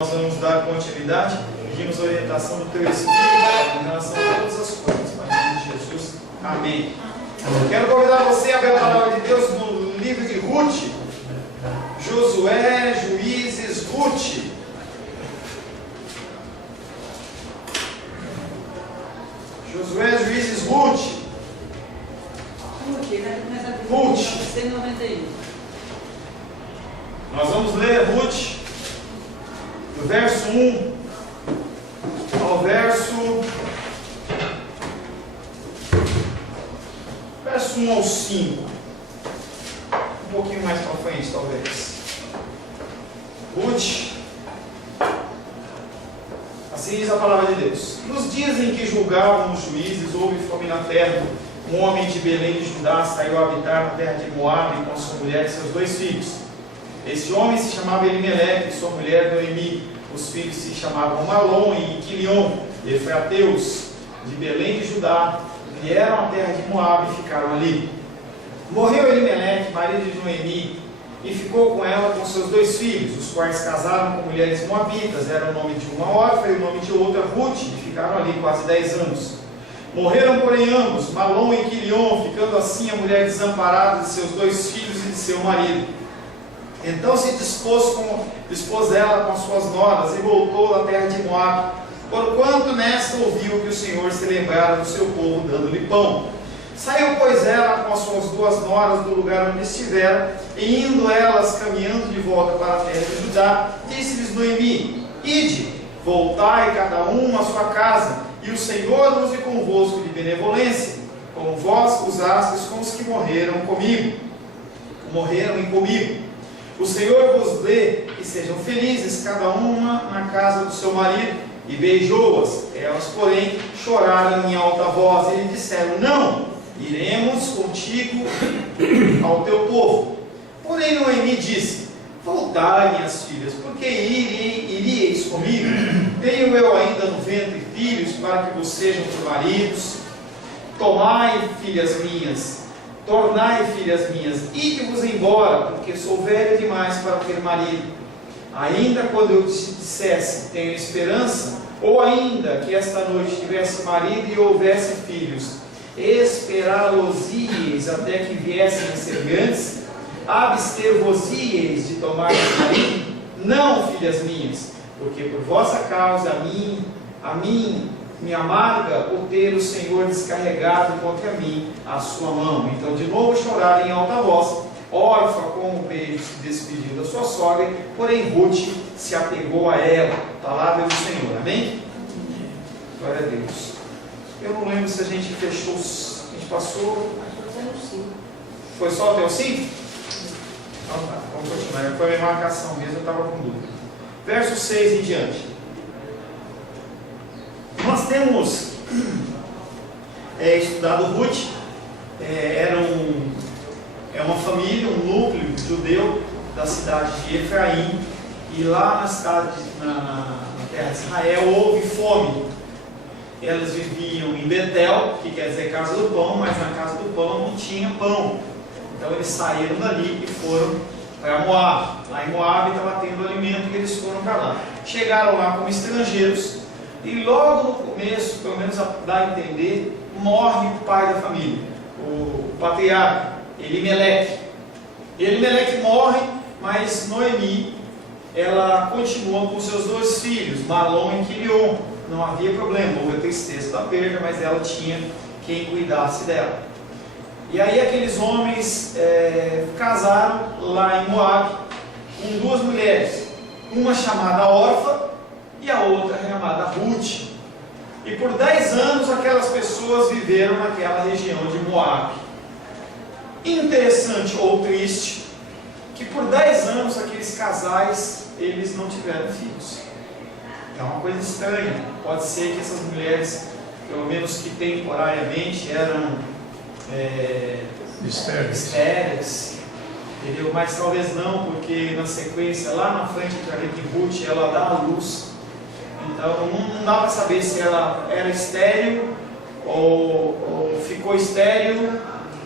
Nós vamos dar continuidade, pedimos a orientação do Teu Espírito em relação a todas as coisas, para o nome de Jesus. Amém. Quero convidar você a abrir a palavra de Deus no livro de Ruth. Josué, Juízes, Ruth. Josué, Juízes, Ruth. Ruth. 191. Nós vamos ler Ruth, do verso 1 ao verso 1 ao 5. Um pouquinho mais para frente, talvez. Ruth. Assim diz a palavra de Deus. Nos dias em que julgavam os juízes, houve fome na terra. Um homem de Belém de Judá saiu a habitar na terra de Moabe com sua mulher e seus 2 filhos. Este homem se chamava Elimeleque e sua mulher Noemi. Os filhos se chamavam Malom e Quilion, efrateus de Belém de Judá. Vieram à terra de Moabe e ficaram ali. Morreu Elimeleque, marido de Noemi, e ficou com ela com seus 2 filhos, os quais casaram com mulheres moabitas. Era o nome de uma órfã e o nome de outra Ruth, e ficaram ali quase 10 anos. Morreram, porém, ambos, Malom e Quilion, ficando assim a mulher desamparada de seus 2 filhos e de seu marido. Então se dispôs ela com as suas noras e voltou da terra de Moabe, porquanto nesta ouviu que o Senhor se lembrara do seu povo, dando-lhe pão. Saiu, pois, ela com as suas 2 noras do lugar onde estiveram, e indo elas caminhando de volta para a terra de Judá, disse-lhes Noemi: Ide, voltai cada um à sua casa, e o Senhor use convosco de benevolência, como vós usastes com os que morreram em comigo. O Senhor vos dê e sejam felizes, cada uma na casa do seu marido. E beijou-as. Elas, porém, choraram em alta voz e lhe disseram: Não, iremos contigo ao teu povo. Porém Noemi disse: Voltai, minhas filhas, porque iríeis comigo? Tenho eu ainda no ventre filhos para que vos sejam por maridos? Tomai, filhas minhas, tornai, filhas minhas, ide-vos embora, porque sou velho demais para ter marido. Ainda quando eu te dissesse, tenho esperança, ou ainda que esta noite tivesse marido e houvesse filhos, esperá-los-íeis até que viessem a ser grandes? Abster-vos-íeis de tomar marido? Não, filhas minhas, porque por vossa causa a mim me amarga o ter o Senhor descarregado contra mim a sua mão. Então de novo choraram em alta voz. Órfã com um beijo se despediu da sua sogra, porém Ruth se apegou a ela. Palavra do Senhor, amém? Glória a Deus. Eu não lembro se a gente fechou, a gente passou. Foi só até o 5? Então tá, vamos continuar. Foi a minha marcação mesmo, eu estava com dúvida. Verso 6 em diante. Nós temos estudado Ruth. É uma família, um núcleo judeu da cidade de Efraim, e lá na terra de Israel houve fome. Elas viviam em Betel, que quer dizer casa do pão, mas na casa do pão não tinha pão. Então eles saíram dali e foram para Moabe. Lá em Moabe estava tendo alimento e eles foram para lá. Chegaram lá como estrangeiros e logo no começo, pelo menos dá a entender, morre o pai da família, o patriarca Elimeleque. Elimeleque morre, mas Noemi, ela continua com seus 2 filhos, Malom e Quilion. Não havia problema, houve a tristeza da perda, mas ela tinha quem cuidasse dela. E aí aqueles homens casaram lá em Moabe com 2 mulheres, uma chamada órfã e a outra chamada Ruth. E por 10 anos aquelas pessoas viveram naquela região de Moabe. Interessante ou triste que por 10 anos aqueles casais eles não tiveram filhos. É uma coisa estranha. Pode ser que essas mulheres, pelo menos que temporariamente, eram estéreis, entendeu? Mas talvez não, porque na sequência, lá na frente de Ruth, ela dá a luz. Então não dá para saber se ela era estéril ou ficou estéril,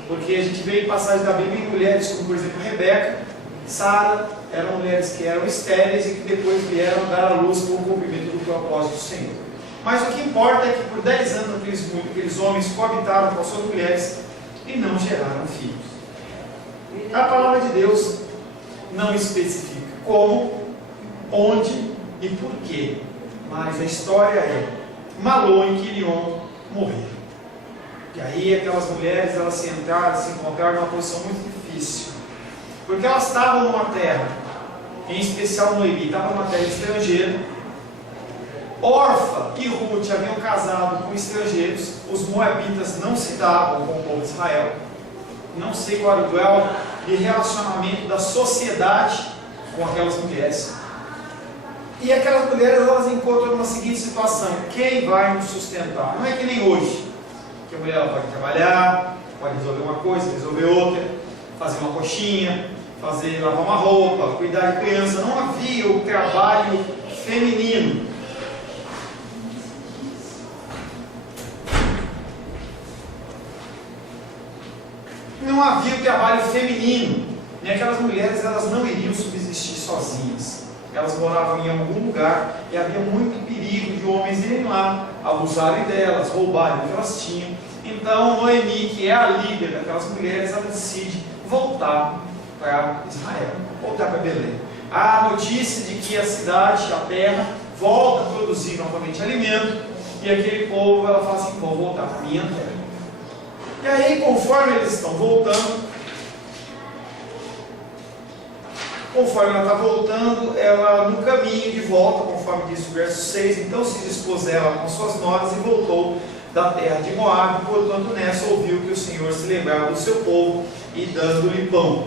porque a gente vê em passagens da Bíblia em mulheres como, por exemplo, Rebeca, Sara eram mulheres que eram estéreis e que depois vieram dar à luz com o cumprimento do propósito do Senhor. Mas o que importa é que por 10 anos aqueles homens coabitaram com as suas mulheres e não geraram filhos. A palavra de Deus não especifica como, onde e porquê, mas a história é: Malom e Quilion morreram. E aí aquelas mulheres, elas se encontraram numa posição muito difícil, porque elas estavam numa terra, em especial Noemi, estava numa terra estrangeira. Orfa e Ruth haviam casado com estrangeiros, os moabitas não se davam com o povo de Israel. Não sei qual era o grau de relacionamento da sociedade com aquelas mulheres. E aquelas mulheres, elas encontram uma seguinte situação: quem vai nos sustentar? Não é que nem hoje, que a mulher ela pode trabalhar, pode resolver uma coisa, resolver outra, fazer uma coxinha, lavar uma roupa, cuidar de criança. Não havia o trabalho feminino. Não havia o trabalho feminino. E aquelas mulheres, elas não iriam subsistir sozinhas. Elas moravam em algum lugar e havia muito perigo de homens irem lá, abusarem delas, roubarem o que elas tinham. Então Noemi, que é a líder daquelas mulheres, ela decide voltar para Israel, voltar para Belém. Há a notícia de que a cidade, a terra, volta a produzir novamente alimento, e aquele povo, ela fala assim: vou voltar para a minha terra. E aí, conforme eles estão voltando, conforme ela está voltando, ela no caminho de volta, conforme diz o verso 6, então se dispôs ela com suas noras e voltou da terra de Moabe, porquanto nessa ouviu que o Senhor se lembrava do seu povo e dando-lhe pão.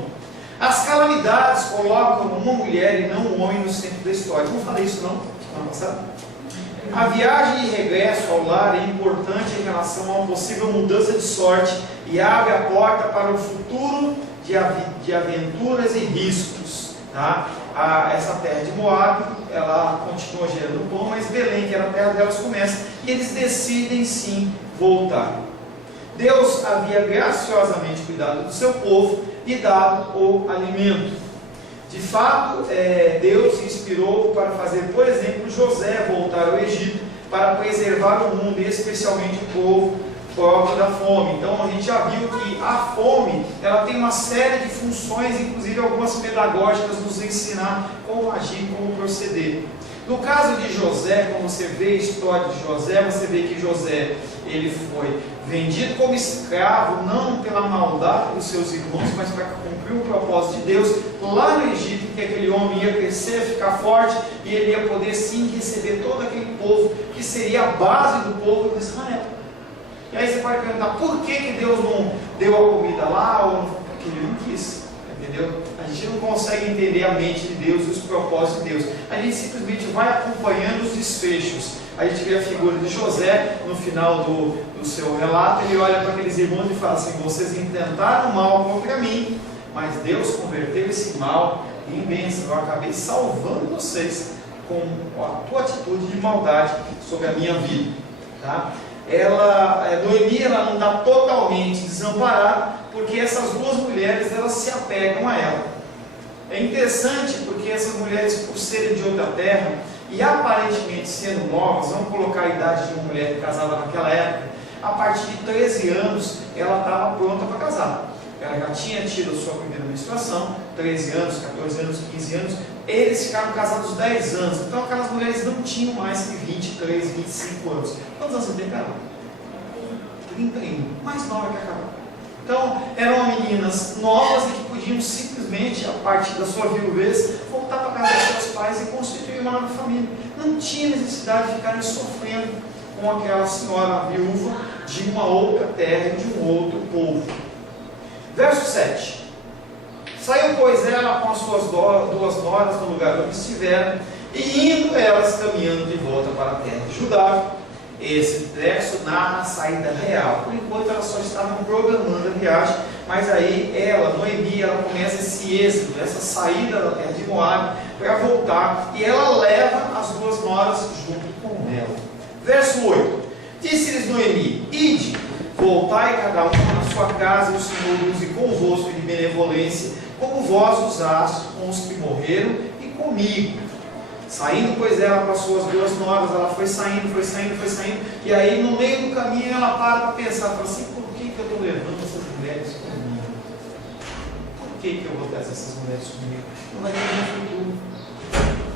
As calamidades colocam uma mulher e não um homem no centro da história. Não falei isso não? Semana passada? A viagem de regresso ao lar é importante em relação a uma possível mudança de sorte e abre a porta para um futuro de aventuras e riscos. Tá? Essa terra de Moabe, ela continua gerando pão, mas Belém, que era a terra delas, começa, e eles decidem sim voltar. Deus havia graciosamente cuidado do seu povo e dado o alimento. De fato, Deus inspirou para fazer, por exemplo, José voltar ao Egito para preservar o mundo, e especialmente o povo próprio da fome. Então a gente já viu que a fome, ela tem uma série de funções, inclusive algumas pedagógicas, nos ensinar como agir, como proceder. No caso de José, quando você vê a história de José, você vê que José, ele foi vendido como escravo, não pela maldade dos seus irmãos, mas para cumprir o propósito de Deus, lá no Egito, que aquele homem ia crescer, ficar forte, e ele ia poder sim receber todo aquele povo, que seria a base do povo de Israel. E aí você pode perguntar, por que Deus não deu a comida lá, ou porque ele não quis, entendeu? A gente não consegue entender a mente de Deus e os propósitos de Deus. A gente simplesmente vai acompanhando os desfechos. A gente vê a figura de José no final do seu relato. Ele olha para aqueles irmãos e fala assim: vocês intentaram mal contra mim, mas Deus converteu esse mal em bênção. Eu acabei salvando vocês com a tua atitude de maldade sobre a minha vida. Tá? Noemi, ela não está totalmente desamparada, porque essas duas mulheres, elas se apegam a ela. É interessante porque essas mulheres, por serem de outra terra e aparentemente sendo novas, vamos colocar a idade de uma mulher que casava naquela época, a partir de 13 anos ela estava pronta para casar. Ela já tinha tido a sua primeira menstruação, 13 anos, 14 anos, 15 anos, eles ficaram casados 10 anos, então aquelas mulheres não tinham mais que 23, 25 anos. Quantos anos você tem, Carol? 31, mais nova que a Carol. Então, eram meninas novas e que podiam simplesmente, a partir da sua viuvez, voltar para a casa dos seus pais e constituir uma nova família. Não tinha necessidade de ficarem sofrendo com aquela senhora viúva de uma outra terra e de um outro povo. Verso 7. Saiu, pois, ela com as suas duas noras no lugar onde estiveram, e indo elas caminhando de volta para a terra de Judá. Esse verso narra a saída real. Por enquanto elas só estavam programando a viagem, mas aí Noemi, ela começa esse êxodo, essa saída da terra de Moabe para voltar, e ela leva as duas noras junto com ela. Verso 8. Disse-lhes Noemi: ide, voltai cada um na sua casa, e o Senhor use convosco de benevolência, como vós usaste com os que morreram e comigo. Saindo, pois, ela com as suas duas noras, ela foi saindo, e aí no meio do caminho ela para pensar, fala assim, por que eu estou levando essas mulheres comigo? Por que eu vou trazer essas mulheres comigo? Não vai ter futuro.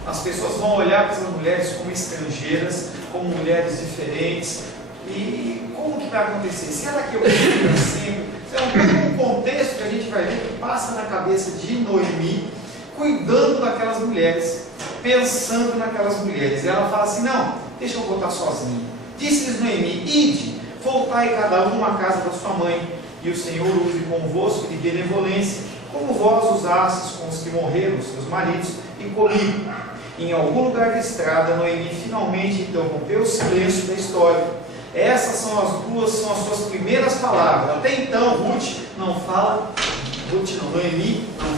As pessoas vão olhar para essas mulheres como estrangeiras, como mulheres diferentes, e como que vai acontecer? Será que eu vivo sempre? É um contexto que a gente vai ver que passa na cabeça de Noemi, cuidando daquelas mulheres, pensando naquelas mulheres. E ela fala assim, não, deixa eu voltar sozinha. Disse-lhes Noemi, ide, voltai cada um à casa da sua mãe, e o Senhor use convosco de benevolência, como vós usastes com os que morreram, seus maridos, e comigo. Em algum lugar da estrada, Noemi finalmente interrompeu o silêncio da história. Essas são as suas primeiras palavras. Até então, Noemi não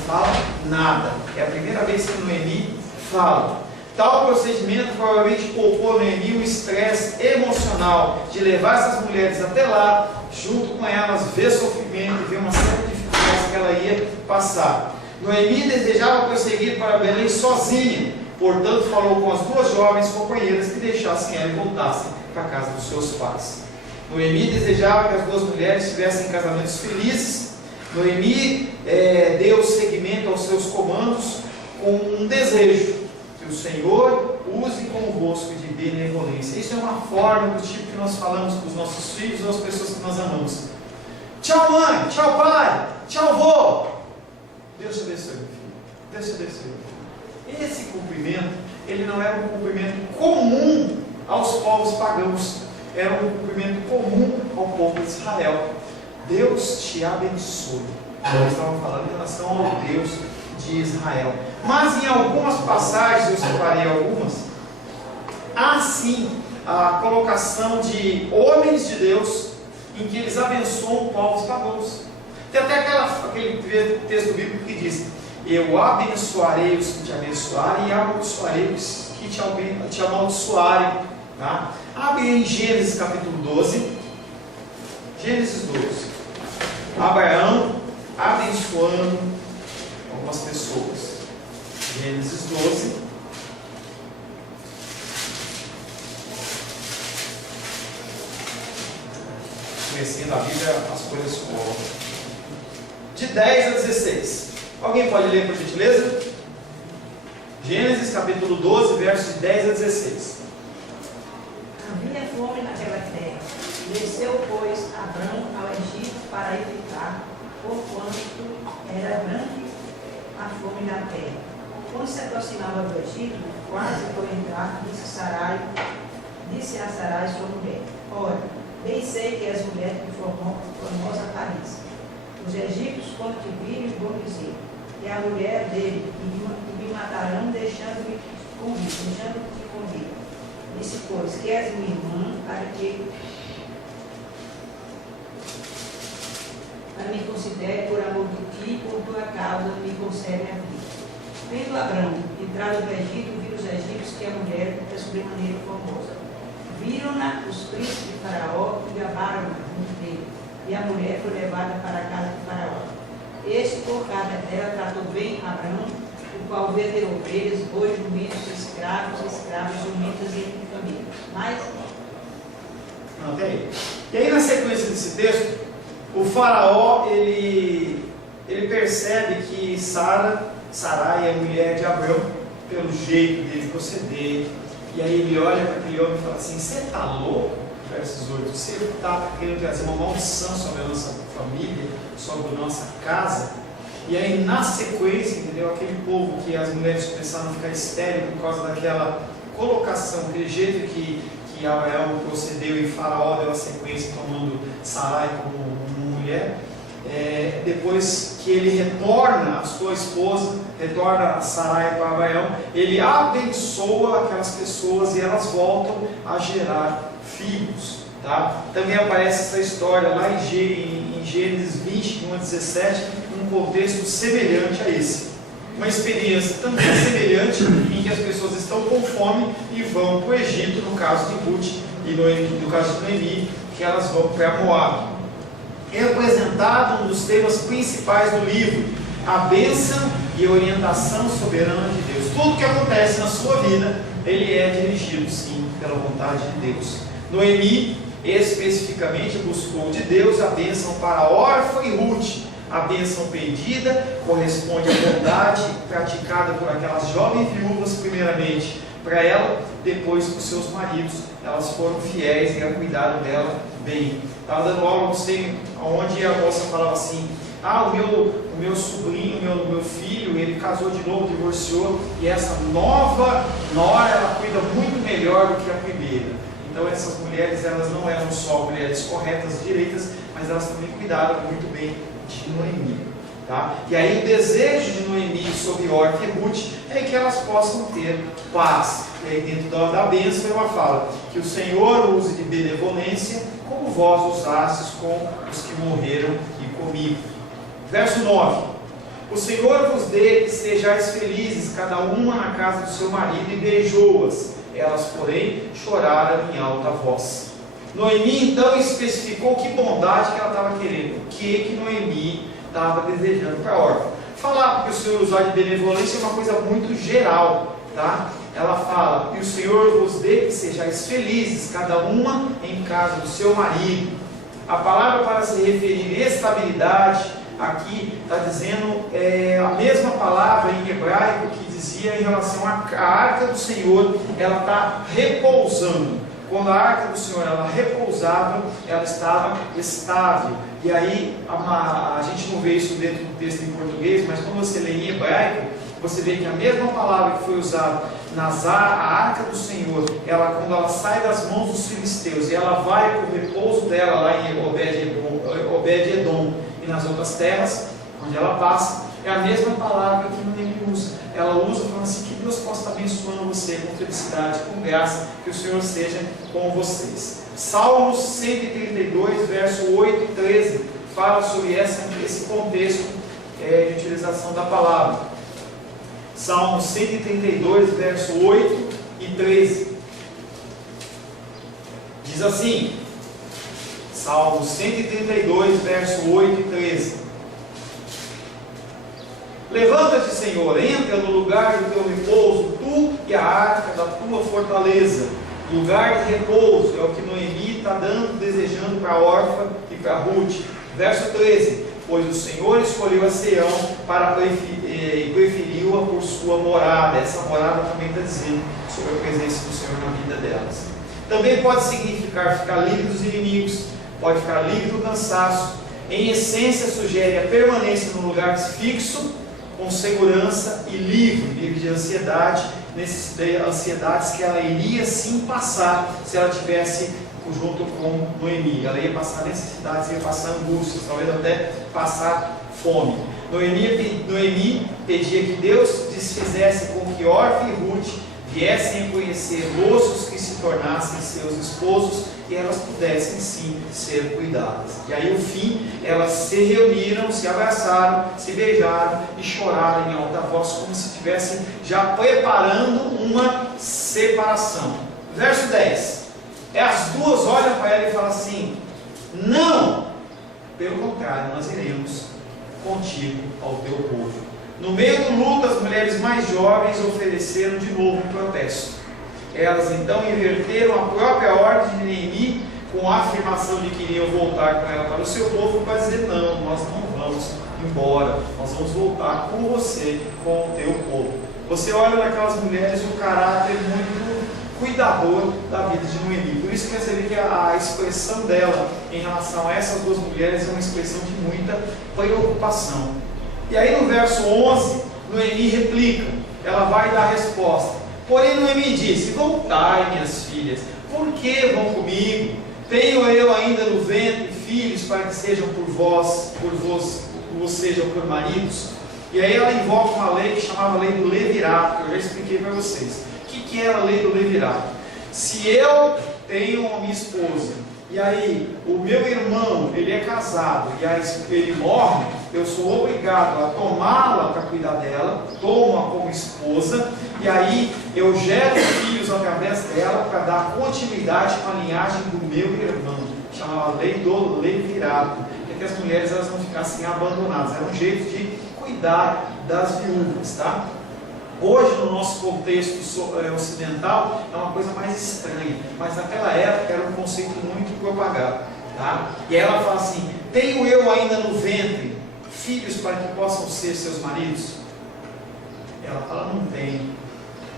fala nada. É a primeira vez que Noemi fala. Tal procedimento provavelmente poupou Noemi o estresse emocional de levar essas mulheres até lá, junto com elas, ver sofrimento e ver uma série de dificuldades que ela ia passar. Noemi desejava prosseguir para Belém sozinha, portanto falou com as duas jovens companheiras que deixassem ela e voltassem para a casa dos seus pais. Noemi desejava que as duas mulheres tivessem casamentos felizes. Noemi deu seguimento aos seus comandos com um desejo, que o Senhor use convosco de benevolência. Isso é uma forma do tipo que nós falamos para os nossos filhos ou as pessoas que nós amamos. Tchau mãe, tchau pai, tchau avô. Deus te abençoe, meu filho. Deus te abençoe. Esse cumprimento, ele não era um cumprimento comum aos povos pagãos, era um cumprimento comum ao povo de Israel. Deus te abençoe. Nós estamos falando em relação ao Deus de Israel. Mas em algumas passagens, eu separei algumas, há sim a colocação de homens de Deus em que eles abençoam povos pagãos. Tem até aquele texto bíblico que diz: eu abençoarei os que te abençoarem e amaldiçoarei os que te amaldiçoarem. Tá? Abre em Gênesis capítulo 12. Gênesis 12. Abraão abençoando algumas pessoas. Gênesis 12. Conhecendo a Bíblia, as coisas rolam. De 10 a 16. Alguém pode ler, por gentileza? Gênesis capítulo 12, versos de 10 a 16. Havia fome naquela terra. Desceu, pois, Abrão ao Egito para ir ficar, porquanto era grande a fome na terra. Quando se aproximava do Egito, quase por entrar, disse a Sarai sua mulher: ora, bem sei que és mulher de formosa aparência. Os egípcios, quando te virem, vão dizer: é a mulher dele, e me matarão, deixando-te convida. Disse, pois, que és minha irmã, para me considere por amor de ti, e por tua causa me concede a vida. Vendo Abrão, entrado do Egito, viu os egípcios que a mulher é sobremaneira formosa. Viram-na os príncipes de Faraó e gabaram-na junto dele. E a mulher foi levada para a casa de Faraó. Este, por causa dela, tratou bem Abrão, o qual vendeu ovelhas, bois, jumentos, escravos, jumentas e família. Mas... Não, até aí. E aí, na sequência desse texto, o Faraó, ele percebe que Sarai é mulher de Abrão, pelo jeito dele proceder. E aí ele olha para aquele homem e fala assim: você está louco? Versos 8. Você está querendo trazer uma maldição sobre a nossa família, sobre a nossa casa. E aí, na sequência, entendeu? Aquele povo que as mulheres começaram a ficar estéreis por causa daquela colocação, aquele jeito que Abraão procedeu e Faraó deu a sequência tomando Sarai como mulher. Depois que ele retorna a sua esposa, retorna Sarai para Abraão, ele abençoa aquelas pessoas e elas voltam a gerar filhos. Tá? Também aparece essa história lá em Gênesis 20, 1 a 17, num contexto semelhante a esse. Uma experiência também semelhante em que as pessoas estão com fome e vão para o Egito, no caso de Ruth e no caso de Noemi, que elas vão para Moab. representado um dos temas principais do livro, a bênção e a orientação soberana de Deus. Tudo que acontece na sua vida, ele é dirigido, sim, pela vontade de Deus. Noemi, especificamente, buscou de Deus a bênção para Orfa e Ruth. A bênção pedida corresponde à bondade praticada por aquelas jovens viúvas, primeiramente para ela, depois para os seus maridos. Elas foram fiéis e cuidaram dela bem. Estava dando aula, não sei onde, a moça falava assim: o meu sobrinho, meu filho, ele casou de novo, divorciou, e essa nova nora, ela cuida muito melhor do que a primeira. Então essas mulheres, elas não eram só mulheres corretas, direitas, mas elas também cuidaram muito bem de Noemi. Tá? E aí o desejo de Noemi sobre Orfa e Ruth é que elas possam ter paz. E aí dentro da bênção ela fala que o Senhor use de benevolência como vós usastes com os que morreram e comigo. Verso 9: o Senhor vos dê que sejais felizes, cada uma na casa do seu marido, e beijou-as. Elas, porém, choraram em alta voz. Noemi então especificou que bondade que ela estava querendo, o que Noemi estava desejando para Orfa. Falar que o Senhor usar de benevolência é uma coisa muito geral, tá? Ela fala que o Senhor vos dê que sejais felizes, cada uma em casa do seu marido. A palavra para se referir a estabilidade aqui está dizendo a mesma palavra em hebraico que dizia em relação à arca do Senhor. Ela está repousando. Quando a arca do Senhor ela repousava, ela estava estável. E aí a gente não vê isso dentro do texto em português, mas quando você lê em hebraico, você vê que a mesma palavra que foi usada a arca do Senhor, quando ela sai das mãos dos filisteus e ela vai para o repouso dela lá em Obed-Edom e nas outras terras onde ela passa, é a mesma palavra que Noemi usa. Ela usa falando assim: que Deus possa estar abençoando você com felicidade, com graça, que o Senhor seja com vocês. Salmos 132, verso 8 e 13 fala sobre esse contexto de utilização da palavra. Salmos 132, verso 8 e 13 diz assim: Salmos 132, verso 8 e 13: levanta-te, Senhor, entra no lugar do teu repouso, tu e a arca da tua fortaleza. Lugar de repouso é o que Noemi está desejando para Orfa e para Ruth. Verso 13: pois o Senhor escolheu a Sião e preferiu-a por sua morada. Essa morada também está dizendo sobre a presença do Senhor na vida delas. Também pode significar ficar livre dos inimigos, pode ficar livre do cansaço. Em essência, sugere a permanência num lugar fixo, com segurança e livre de ansiedade, ansiedades que ela iria sim passar se ela tivesse junto com Noemi. Ela ia passar necessidades, ia passar angústias, talvez até passar fome. Noemi pedia que Deus desfizesse com que Orfa e Ruth viessem a conhecer moços que se tornassem seus esposos e elas pudessem sim ser cuidadas. E aí, no fim, elas se reuniram, se abraçaram, se beijaram e choraram em alta voz, como se estivessem já preparando uma separação. Verso 10: as duas olham para ela e falam assim: não, pelo contrário, nós iremos contigo ao teu povo. No meio do luto, as mulheres mais jovens ofereceram de novo um protesto. Elas então inverteram a própria ordem de Noemi com a afirmação de que iriam voltar com ela para o seu povo, para dizer: não, nós não vamos embora, nós vamos voltar com você, com o teu povo. Você olha naquelas mulheres o caráter muito cuidador da vida de Noemi. Por isso que você vê que a expressão dela em relação a essas duas mulheres é uma expressão de muita preocupação. E aí no verso 11, Noemi replica, ela vai dar a resposta. Porém Noemi disse: voltai, minhas filhas, por que vão comigo? Tenho eu ainda no ventre filhos para que sejam por vós sejam por maridos? E aí ela invoca uma lei que chamava lei do levirato, que eu já expliquei para vocês. O que era a lei do levirato? Se eu tenho uma minha esposa, e aí o meu irmão, ele é casado, e aí ele morre, eu sou obrigado a tomá-la para cuidar dela, tomo-a como esposa, e aí eu gero filhos através dela para dar continuidade com a linhagem do meu irmão. Chamava lei do levirato. que as mulheres elas não ficassem abandonadas. Era um jeito de cuidar das viúvas, tá? Hoje, no nosso contexto ocidental, é uma coisa mais estranha, mas naquela época era um conceito muito propagado, tá? E ela fala assim: tenho eu ainda no ventre filhos para que possam ser seus maridos? Ela fala: não tenho.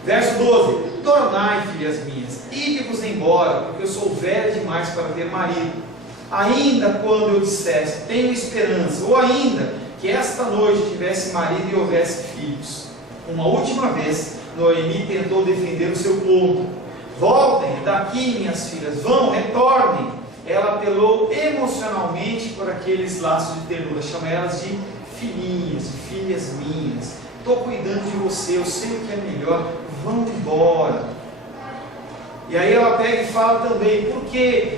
Verso 12: tornai, filhas minhas, ide-vos embora, porque eu sou velha demais para ter marido. Ainda quando eu dissesse, tenho esperança, ou ainda que esta noite tivesse marido e houvesse filhos. Uma última vez, Noemi tentou defender o seu ponto. Voltem daqui, minhas filhas, vão, retornem. Ela apelou emocionalmente por aqueles laços de ternura, chama elas de filhinhas, filhas minhas. Estou cuidando de você, eu sei o que é melhor, vão embora. E aí ela pega e fala também, por que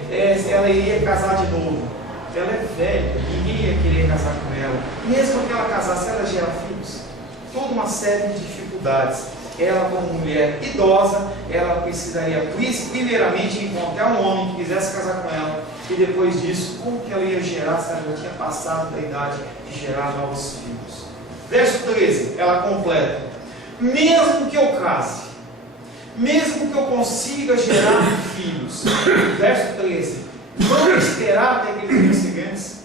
ela iria casar de novo? Ela é velha, ninguém ia querer casar com ela. Mesmo que ela casasse, ela gera filhos. Toda uma série de dificuldades. Ela, como mulher idosa, ela precisaria primeiramente encontrar um homem que quisesse casar com ela, e depois disso, como que ela ia gerar se ela já tinha passado da idade de gerar novos filhos? Verso 13, ela completa: mesmo que eu case, mesmo que eu consiga gerar filhos. Verso 13: vão esperar até que eles venham ser grandes?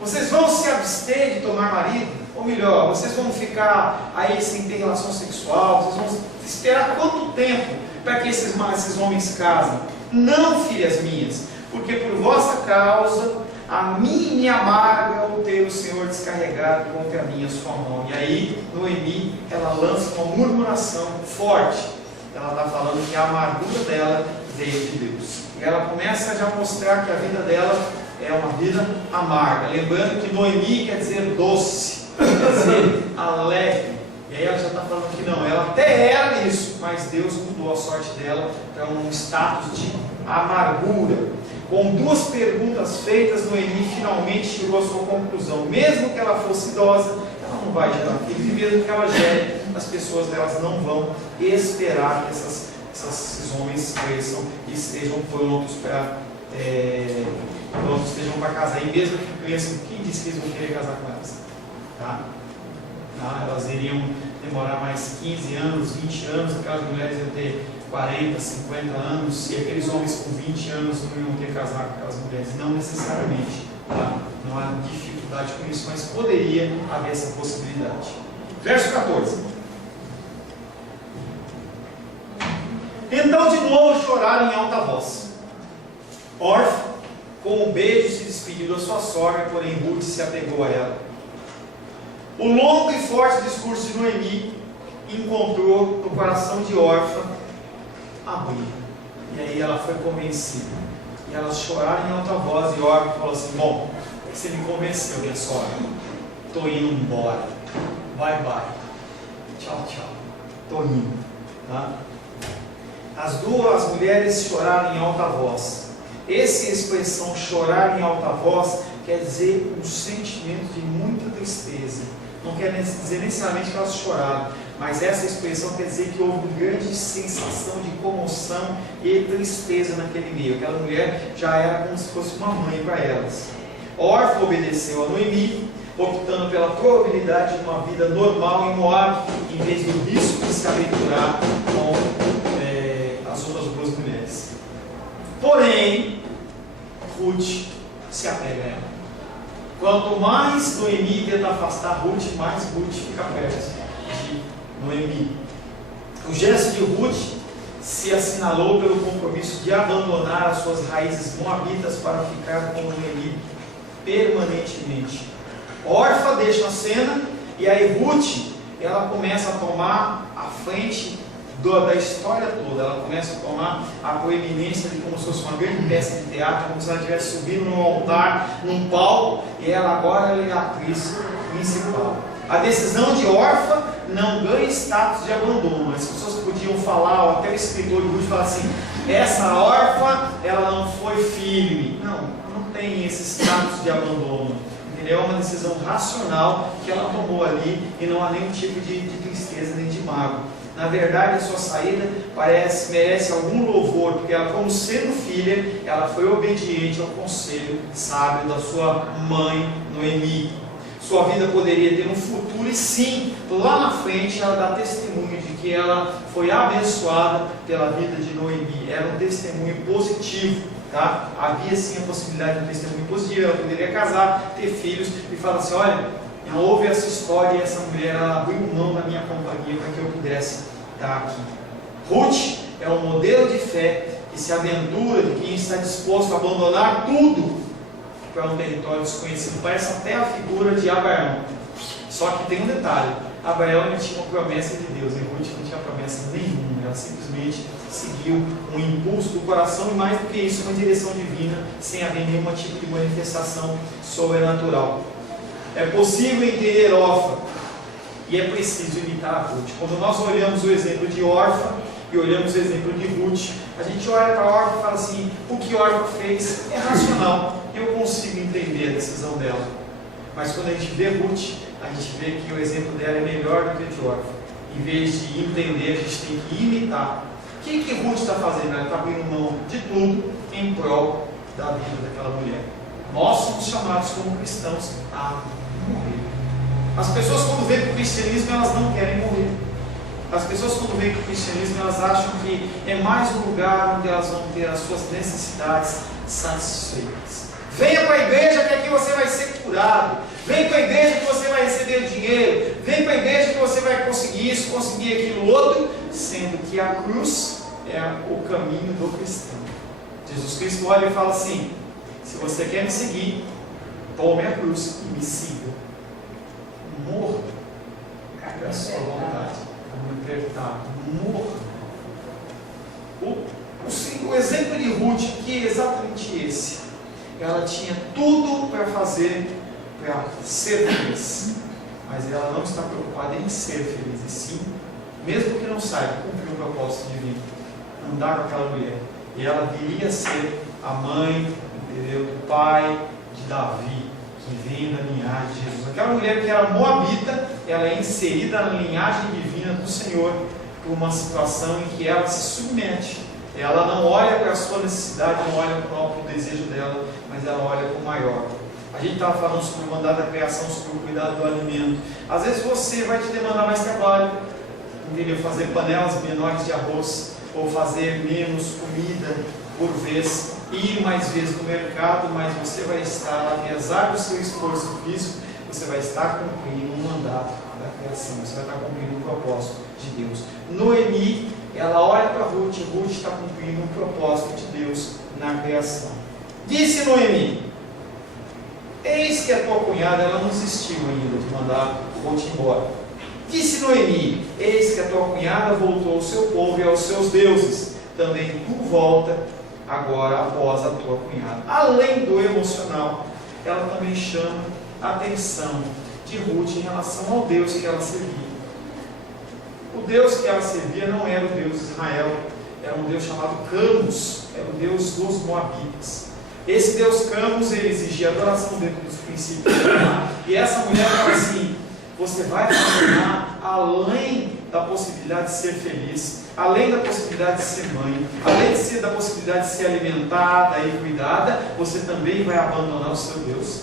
Vocês vão se abster de tomar marido? Ou melhor, vocês vão ficar aí sem ter relação sexual? Vocês vão esperar quanto tempo para que esses homens casem? Não, filhas minhas, porque por vossa causa a mim me amarga o ter o Senhor descarregado contra mim a sua mão. E aí Noemi, ela lança uma murmuração forte. Ela está falando que a amargura dela veio de Deus. E ela começa já a mostrar que a vida dela é uma vida amarga. Lembrando que Noemi quer dizer doce, quer dizer alegre. E aí ela já está falando que não, ela até era isso, mas Deus mudou a sorte dela para um status de amargura. Com duas perguntas feitas, Noemi finalmente chegou à sua conclusão. Mesmo que ela fosse idosa, ela não vai gerar filhos, e mesmo que ela gere, as pessoas delas não vão esperar que esses homens cresçam e estejam prontos para casar. E mesmo que cresçam, quem disse que eles vão querer casar com elas? Tá? Elas iriam demorar mais 15 anos, 20 anos, aquelas mulheres iam ter 40, 50 anos, e aqueles homens com 20 anos não iam ter casar com aquelas mulheres. Não necessariamente, tá? Não há dificuldade com isso, mas poderia haver essa possibilidade. Verso 14: então de novo choraram em alta voz. Orfa, com um beijo, se despediu da sua sogra, porém Ruth se apegou a ela. O longo e forte discurso de Noemi encontrou no coração de Orfa abrigo. E aí ela foi convencida. E elas choraram em alta voz, e Orfa falou assim: bom, você me convenceu, minha sogra. Estou indo embora. Bye bye. Tchau, tchau. Estou indo. Tá? As duas mulheres choraram em alta voz. Essa expressão chorar em alta voz quer dizer um sentimento de muita tristeza. Não quer dizer necessariamente que elas choraram, mas essa expressão quer dizer que houve uma grande sensação de comoção e tristeza naquele meio. Aquela mulher já era como se fosse uma mãe para elas. Orfa obedeceu a Noemi, optando pela probabilidade de uma vida normal em Moab, em vez do risco de se aventurar com as outras duas mulheres. Porém, Ruth se apega a ela. Quanto mais Noemi tenta afastar Ruth, mais Ruth fica perto de Noemi. O gesto de Ruth se assinalou pelo compromisso de abandonar as suas raízes moabitas para ficar com Noemi permanentemente. Orfa deixa a cena, e aí Ruth, ela começa a tomar a frente da história toda. Ela começa a tomar a proeminência de como se fosse uma grande peça de teatro, como se ela estivesse subindo num altar, num palco, e ela agora é a atriz principal. A decisão de Orfa não ganha status de abandono. As pessoas podiam falar, ou até o escritor de Ruth fala assim: essa Orfa, ela não foi firme. Não tem esse status de abandono. É uma decisão racional que ela tomou ali, e não há nenhum tipo de tristeza nem de mágoa. Na verdade, a sua saída merece algum louvor, porque ela, como sendo filha, ela foi obediente ao conselho sábio da sua mãe, Noemi. Sua vida poderia ter um futuro, e sim, lá na frente ela dá testemunho de que ela foi abençoada pela vida de Noemi. Era um testemunho positivo, tá? Havia sim a possibilidade de um testemunho positivo. Ela poderia casar, ter filhos e falar assim: olha, houve essa história e essa mulher, ela abriu mão da minha companhia para que eu pudesse estar aqui. Ruth é um modelo de fé que se aventura, de quem está disposto a abandonar tudo para um território desconhecido. Parece até a figura de Abraão. Só que tem um detalhe: Abraão ele tinha uma promessa de Deus, e Ruth não tinha promessa nenhuma. Ela simplesmente seguiu um impulso do coração, e mais do que isso, uma direção divina, sem haver nenhum tipo de manifestação sobrenatural. É possível entender Orfa, e é preciso imitar a Ruth. Quando nós olhamos o exemplo de Orfa e olhamos o exemplo de Ruth, a gente olha para Orfa e fala assim: o que Orfa fez é racional, eu consigo entender a decisão dela. Mas quando a gente vê Ruth, a gente vê que o exemplo dela é melhor do que o de Orfa. Em vez de entender, a gente tem que imitar. O que Ruth está fazendo? Ela está abrindo mão de tudo em prol da vida daquela mulher. Nós somos chamados como cristãos a morrer. As pessoas, quando veem para o cristianismo, elas não querem morrer. As pessoas, quando veem para o cristianismo, elas acham que é mais um lugar onde elas vão ter as suas necessidades satisfeitas. Venha para a igreja que aqui você vai ser curado. Vem para a igreja que você vai receber dinheiro. Vem para a igreja que você vai conseguir isso, conseguir aquilo outro. Sendo que a cruz é o caminho do cristão. Jesus Cristo olha e fala assim: se você quer me seguir, tome a cruz e me siga. Morra a sua vontade, a libertar. Morra. O exemplo de Ruth aqui é exatamente esse. Ela tinha tudo para fazer, para ser feliz, mas ela não está preocupada em ser feliz, e sim, mesmo que não saiba, cumprir o propósito divino, andar com aquela mulher. E ela viria a ser a mãe, entendeu, do pai de Davi, que vem da linhagem de Jesus. Aquela mulher que era moabita, ela é inserida na linhagem divina do Senhor, por uma situação em que ela se submete. Ela não olha para a sua necessidade, não olha para o próprio desejo dela, mas ela olha para o maior. A gente estava falando sobre o mandato da criação, sobre o cuidado do alimento. Às vezes você vai te demandar mais trabalho, entendeu? Fazer panelas menores de arroz, ou fazer menos comida por vez, ir mais vezes no mercado, mas você vai estar, apesar do seu esforço físico, você vai estar cumprindo um mandato da criação, você vai estar cumprindo um propósito de Deus. Noemi, ela olha para Ruth, e Ruth está cumprindo um propósito de Deus na criação. Disse Noemi: eis que a tua cunhada, ela não desistiu ainda de mandar Ruth embora. Disse Noemi: eis que a tua cunhada voltou ao seu povo e aos seus deuses, também tu volta agora após a tua cunhada. Além do emocional, ela também chama a atenção de Ruth em relação ao Deus que ela servia. O Deus que ela servia não era o Deus de Israel, era um Deus chamado Camus, era o Deus dos Moabitas. Esse Deus Camus, ele exigia adoração dentro dos princípios. E essa mulher fala assim: você vai caminhar além da possibilidade de ser feliz, além da possibilidade de ser mãe, além da possibilidade de ser alimentada e cuidada, você também vai abandonar o seu Deus.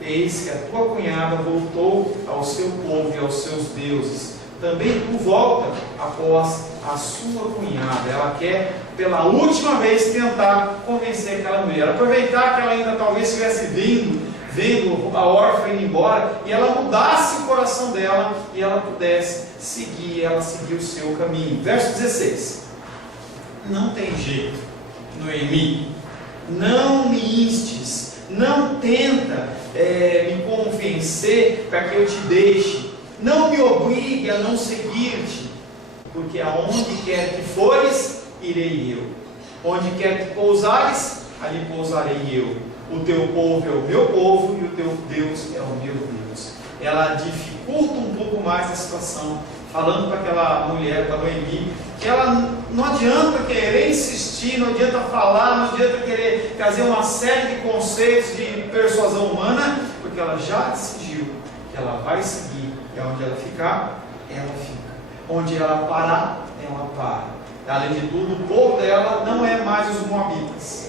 Eis que a tua cunhada voltou ao seu povo e aos seus deuses, também tu volta após a sua cunhada. Ela quer pela última vez tentar convencer aquela mulher, aproveitar que ela ainda talvez estivesse vendo a órfã ir embora, e ela mudasse o coração dela e ela pudesse seguir o seu caminho. Verso 16: não tem jeito, Noemi, não me instes, não tenta me convencer para que eu te deixe, não me obrigue a não seguir-te, porque aonde quer que fores, irei eu, onde quer que pousares, ali pousarei eu. O teu povo é o meu povo e o teu Deus é o meu Deus. Ela dificulta um pouco mais a situação, falando para aquela mulher, para Noemi, que ela não adianta querer insistir, não adianta falar, não adianta querer trazer uma série de conceitos de persuasão humana, porque ela já decidiu que ela vai seguir, e aonde ela ficar, ela fica. Onde ela parar, ela para. Além de tudo, o povo dela não é mais os moabitas.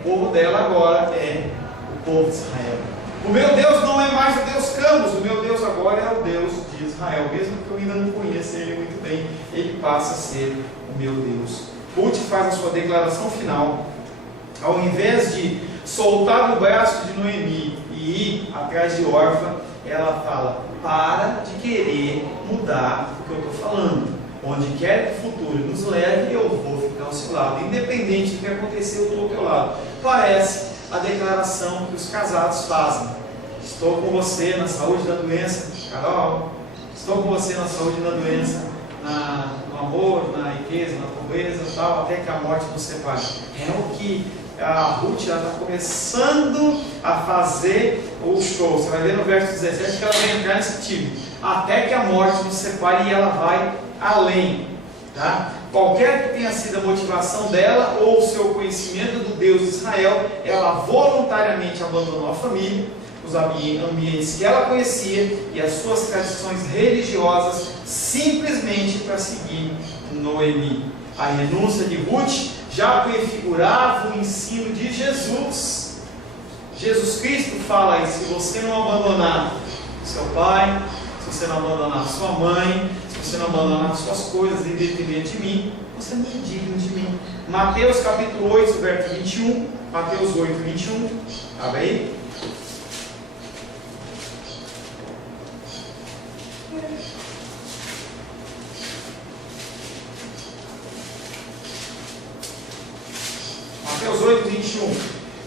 O povo dela agora é o povo de Israel. O meu Deus não é mais o Deus Campos, o meu Deus agora é o Deus de Israel. Mesmo que eu ainda não conheça ele muito bem, ele passa a ser o meu Deus. Ruth faz a sua declaração final. Ao invés de soltar o braço de Noemi e ir atrás de Orfa, ela fala: para de querer mudar o que eu estou falando. Onde quer que o futuro nos leve, eu vou ficar ao seu lado. Independente do que acontecer, eu estou ao teu lado. Parece a declaração que os casados fazem. Estou com você na saúde e na doença, Carol. Estou com você na saúde e na doença, no amor, na riqueza, na pobreza, tal, até que a morte nos separe. É o que a Ruth está começando a fazer o show. Você vai ver no verso 17 que ela vai entrar nesse time. Até que a morte nos separe, e ela vai além. Tá? Qualquer que tenha sido a motivação dela ou o seu conhecimento do Deus de Israel, ela voluntariamente abandonou a família, os ambientes que ela conhecia e as suas tradições religiosas, simplesmente para seguir Noemi. A renúncia de Ruth já prefigurava o ensino de Jesus. Jesus Cristo fala aí: se você não abandonar seu pai, se você não abandonar sua mãe, se você não abandonar suas coisas em detrimento de mim, você não é digno de mim. Mateus capítulo 8, verso 21. Mateus 8, 21. Abre aí. Mateus 8, 21.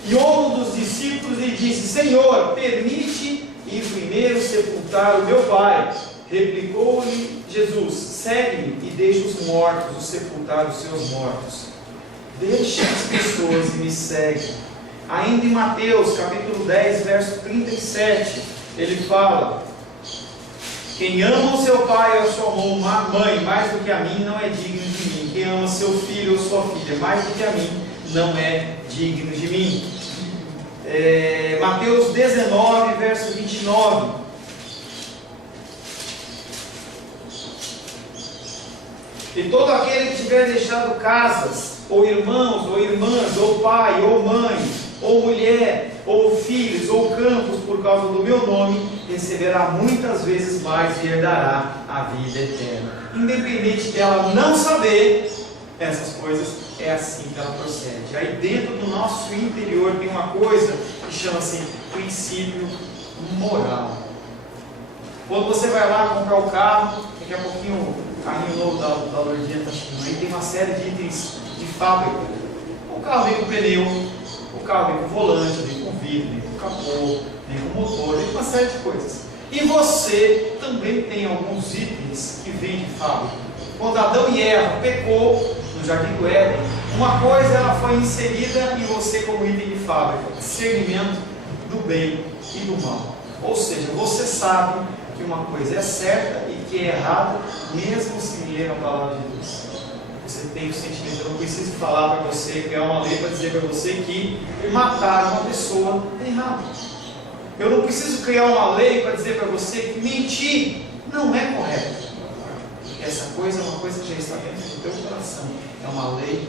E um dos discípulos lhe disse: Senhor, permite ir primeiro sepultar o meu pai. Replicou-lhe Jesus: segue-me e deixa os mortos sepultar os seus mortos. Deixa as pessoas e me segue. Ainda em Mateus capítulo 10, verso 37, ele fala: quem ama o seu pai ou a sua mãe mais do que a mim não é digno de mim. Quem ama seu filho ou sua filha mais do que a mim não é digno de mim. Mateus 19, verso 29. E todo aquele que tiver deixado casas, ou irmãos, ou irmãs, ou pai, ou mãe, ou mulher, ou filhos, ou campos, por causa do meu nome, receberá muitas vezes mais e herdará a vida eterna. Independente dela não saber essas coisas, é assim que ela procede. Aí dentro do nosso interior tem uma coisa que chama-se princípio moral. Quando você vai lá comprar o carro, daqui a pouquinho o carrinho novo da Lourdinha está chegando, aí tem uma série de itens de fábrica. O carro vem com pneu, o carro vem com volante, vem com vidro, vem com capô, vem com motor, vem com uma série de coisas. E você também tem alguns itens que vêm de fábrica. Quando Adão e Eva pecou no jardim do Éden, uma coisa ela foi inserida em você como item de fábrica: discernimento do bem e do mal. Ou seja, você sabe que uma coisa é certa e que é errada, mesmo sem ler a palavra de Deus. Você tem o sentimento. Eu não preciso falar para você, criar uma lei para dizer para você que matar uma pessoa é errado. Eu não preciso criar uma lei para dizer para você que mentir não é correto. Essa coisa é uma coisa que já está dentro do teu coração. É uma lei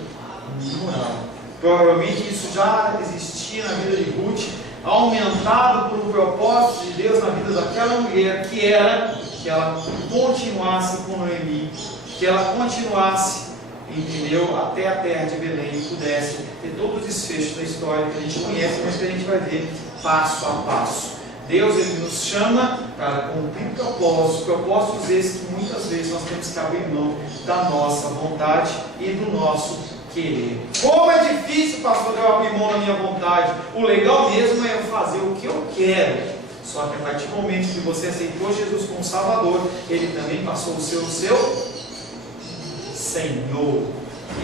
moral. Provavelmente isso já existia na vida de Ruth, aumentado por um propósito de Deus na vida daquela mulher, que era que ela continuasse com Noemi, que ela continuasse, entendeu, até a terra de Belém, e pudesse ter todo o desfecho da história que a gente conhece, mas que a gente vai ver passo a passo. Deus, ele nos chama para cumprir propósitos esses que muitas vezes nós temos que abrir mão da nossa vontade e do nosso querer. Como é difícil, pastor, eu abrir mão da minha vontade. O legal mesmo é eu fazer o que eu quero. Só que a partir do momento que você aceitou Jesus como Salvador, ele também passou a ser o seu Senhor.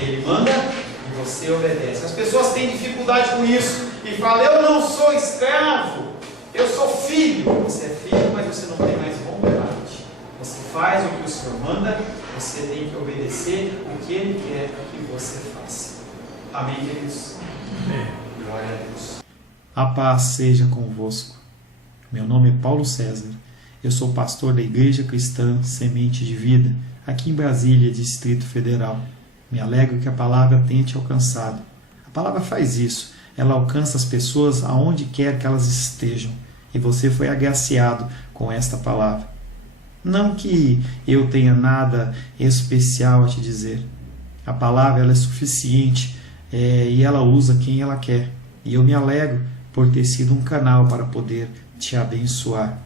Ele manda e você obedece. As pessoas têm dificuldade com isso e falam: eu não sou escravo, eu sou filho. Você é filho, mas você não tem mais vontade. Você faz o que o Senhor manda, você tem que obedecer o que Ele quer que você faça. Amém, queridos? Amém. Glória a Deus. A paz seja convosco. Meu nome é Paulo César Eu sou pastor da Igreja Cristã Semente de Vida, aqui em Brasília, Distrito Federal. Me alegro que a palavra tenha te alcançado. A palavra faz isso, ela alcança as pessoas aonde quer que elas estejam. E você foi agraciado com esta palavra. Não que eu tenha nada especial a te dizer. A palavra ela é suficiente e ela usa quem ela quer. E eu me alegro por ter sido um canal para poder te abençoar.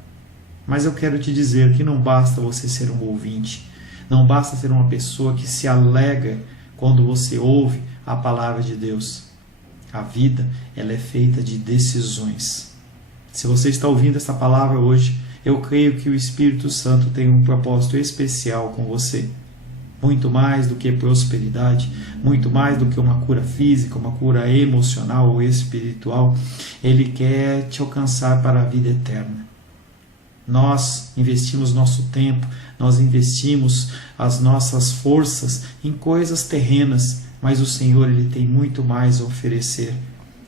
Mas eu quero te dizer que não basta você ser um ouvinte, não basta ser uma pessoa que se alegra quando você ouve a palavra de Deus. A vida ela é feita de decisões. Se você está ouvindo esta palavra hoje, eu creio que o Espírito Santo tem um propósito especial com você. Muito mais do que prosperidade, muito mais do que uma cura física, uma cura emocional ou espiritual, Ele quer te alcançar para a vida eterna. Nós investimos nosso tempo, nós investimos as nossas forças em coisas terrenas, mas o Senhor ele tem muito mais a oferecer.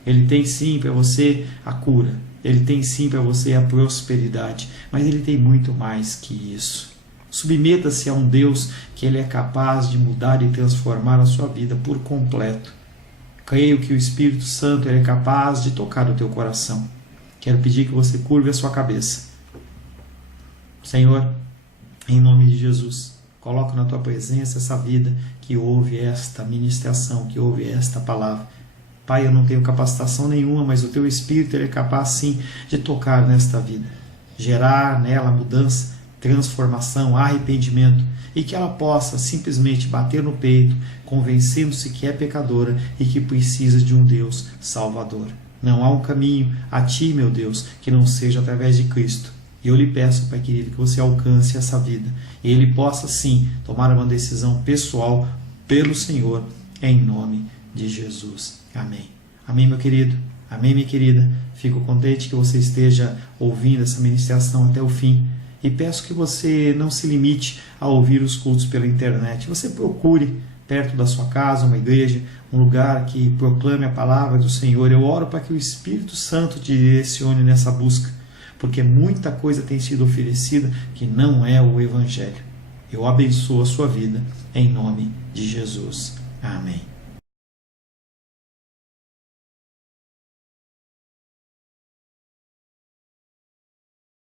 Ele tem sim para você a cura, Ele tem sim para você a prosperidade, mas Ele tem muito mais que isso. Submeta-se a um Deus que Ele é capaz de mudar e transformar a sua vida por completo. Creio que o Espírito Santo ele é capaz de tocar o teu coração. Quero pedir que você curve a sua cabeça. Senhor, em nome de Jesus, coloco na tua presença essa vida que ouve esta ministração, que ouve esta palavra. Pai, eu não tenho capacitação nenhuma, mas o teu Espírito ele é capaz sim de tocar nesta vida, gerar nela mudança, transformação, arrependimento, e que ela possa simplesmente bater no peito, convencendo-se que é pecadora e que precisa de um Deus salvador. Não há um caminho a ti, meu Deus, que não seja através de Cristo. E eu lhe peço, Pai querido, que você alcance essa vida e ele possa sim tomar uma decisão pessoal pelo Senhor, em nome de Jesus. Amém. Amém, meu querido. Amém, minha querida. Fico contente que você esteja ouvindo essa ministração até o fim. E peço que você não se limite a ouvir os cultos pela internet. Você procure perto da sua casa uma igreja, um lugar que proclame a palavra do Senhor. Eu oro para que o Espírito Santo te direcione nessa busca, porque muita coisa tem sido oferecida que não é o Evangelho. Eu abençoo a sua vida em nome de Jesus. Amém.